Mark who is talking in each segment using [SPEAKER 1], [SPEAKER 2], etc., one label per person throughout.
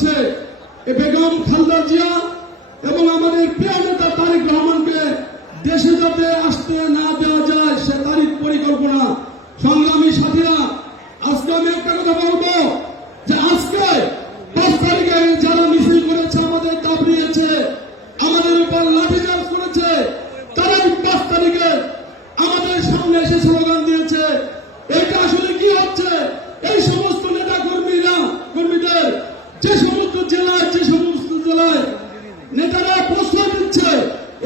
[SPEAKER 1] করছে এ বেগম খালদা জিয়া এবং আমাদের প্রিয় নেতা তারেক রহমানকে দেশে যাতে আসতে না দেওয়া যায়, সে তারিখ পরিকল্পনা। সংগ্রামী সাথীরা, আজকে আমি একটা কথা বলব যে আজকে পাঁচ তারিখে যারা মিছিল করেছে, আমাদের দাবড়িয়েছে আমাদের উপর লাঠিচার্জ করেছে, তারাই পাঁচ তারিখে আমাদের সামনে এসে স্লোগান দিয়েছে এটা আসলে কি হচ্ছে এই সমস্ত নেতা কর্মীরা কর্মীদের যে সমস্ত জেলায়, যে সমস্ত জেলায় নেতারা প্রশ্রয় দিচ্ছে,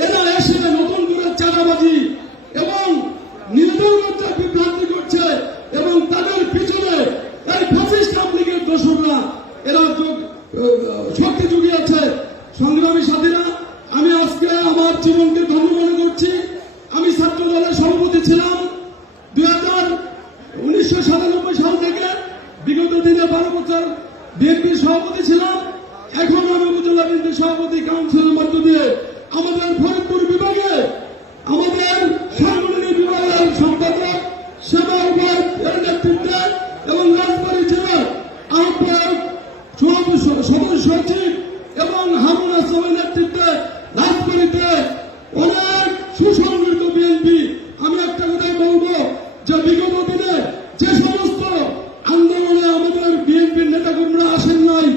[SPEAKER 1] এরা এসে নতুন করে চাঁদাবাজি এবং নির্দলগত বিভ্রান্তি করছে এবং তাদের পিছনে এই ফাসিস্ট আমলিগের দোষররা, এরা শক্তি জুগিয়েছে। সংগ্রামী সাথীরা, আমি আজকে আমার জীবনকে ধন্য মনে করছি। আমি ছাত্র দলের সভাপতি ছিলাম দুই হাজার উনিশশো সাল থেকে বিগত দিনে বারো বছর বিএনপির সভাপতি ছিলাম। এখন আমি উপজেলা বিএনপির সভাপতি, কাউন্সিলের মধ্য দিয়ে আমাদের ফরিদপুর বিভাগে আমাদের সাংগঠনিক বিভাগের সম্পাদক, সেবা উপায় এর নেতৃত্বে এবং রাজবাড়ী জেলার আহ্বায়ক সদস্য সচিব এবং হারুন আসলামের নেতৃত্বে রাজবাড়িতে অনেক সুসংগঠিত বিএনপি আমি একটা কথাই বলব যে বিগত দিনে যে সমস্ত আন্দোলনে আমাদের বিএনপির নেতাকর্মীরা আসেন নাই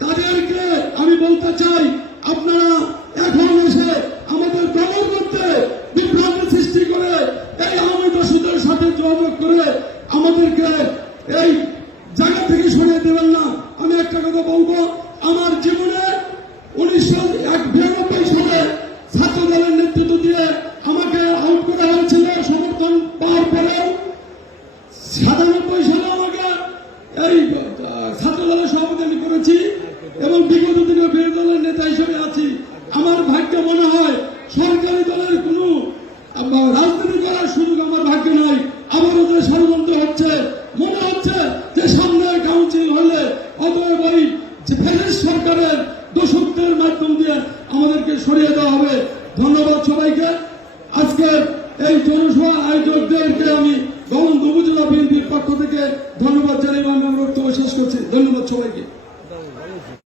[SPEAKER 1] তাদেরকে আমি বলতে চাই, আপনারা এখন এসে আমাদের দলের মধ্যে বিভ্রান্তি সৃষ্টি করে এই আওয়ামী সাথে যোগাযোগ করে আমাদেরকে এই জায়গা থেকে সরিয়ে দেবেন না। আমি একটা কথা বলব, আমার জীবনে উনিশশো এক বিরানব্বই সালে ছাত্র দলের নেতৃত্ব দিয়ে আমাকে আউট করা হয়েছিল। সমর্থন পাওয়ার পরেও সাতানব্বই সালে আমাকে এই ছাত্র দলের সভাপতি আমি করেছি এবং বিগত দিনে বিরোধী দলের নেতা হিসেবে আছি। আমার ভাগ্য মনে হয় সরকারি দলের কোনো রাজনীতি করার সুযোগ আমার ভাগ্যে নাই। আবারও যে ষড়যন্ত্র হচ্ছে, মনে হচ্ছে যে সামনে কাউন্সিল হলে অতএব ওই ফেরেস সরকারের দোষকদের মাধ্যম দিয়ে আমাদেরকে সরিয়ে দেওয়া হবে। ধন্যবাদ সবাইকে। আজকে এই জনসভা আয়োজকদেরকে আমি গমন উপজেলা বিএনপির পক্ষ থেকে ধন্যবাদ জানিয়ে করছি। ধন্যবাদ সবাইকে।